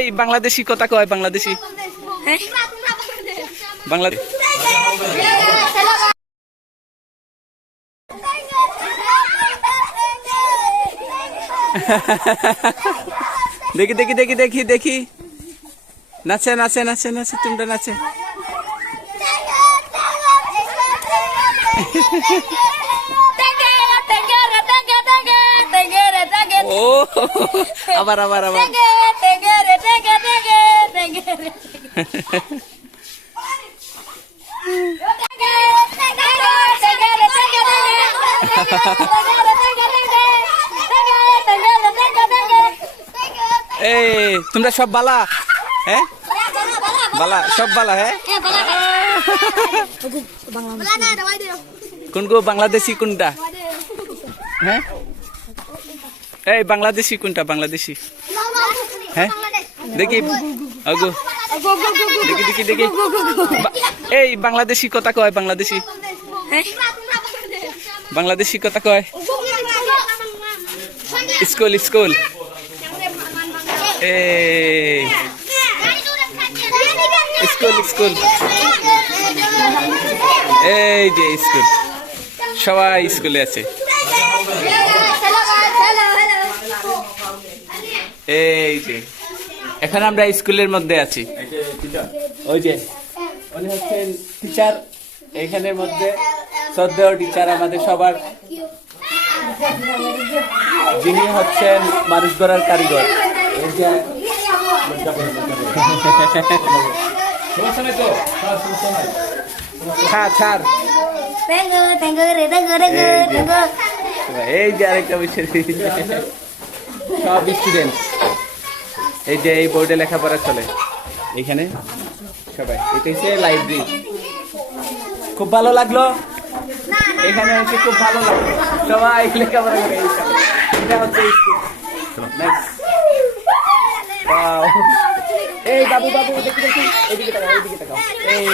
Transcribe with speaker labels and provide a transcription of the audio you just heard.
Speaker 1: এই বাংলাদেশি কথা কয় বাংলাদেশি? বাংলাদেশ দেখি দেখি দেখি দেখি দেখি। নাচে নাচে নাচে নাচে তোমরা নাচে। ও আবার আবার আবার। এই, তোমরা সব বালা হ্যাঁ? বালা, সব বালা হ্যাঁ? কোন গো, বাংলাদেশি কোনটা? হ্যাঁ? এই, বাংলাদেশি কোনটা, বাংলাদেশি? হ্যাঁ? দেখি। আগো। দেখি দেখি দেখি। এই বাংলাদেশি কথা কয় বাংলাদেশি। বাংলাদেশি কথা কয়। School school. এই। School school. এই যে স্কুল। সবাই স্কুলে আছে। এই যে। এখন আমরা স্কুলের মধ্যে আছি ওই যে উনি হচ্ছেন টিচার এখানের মধ্যে শ্রদ্ধেয় টিচার আমাদের সবার যিনি হচ্ছেন মানুষ গড়ার কারিগর এই যে আরেকটা বসে সব স্টুডেন্ট এই যে এই বোর্ডে লেখাপড়া চলে। এইখানে সবাই। এটা হচ্ছে লাইব্রেরি খুব ভালো লাগল? এখানে হচ্ছে খুব ভালো লাগল। সবাই লেখাপড়া করে। এটা হচ্ছে. এই বাবু বাবু, দেখি দেখি। এইদিকে তাকাও এইদিকে তাকাও। এই।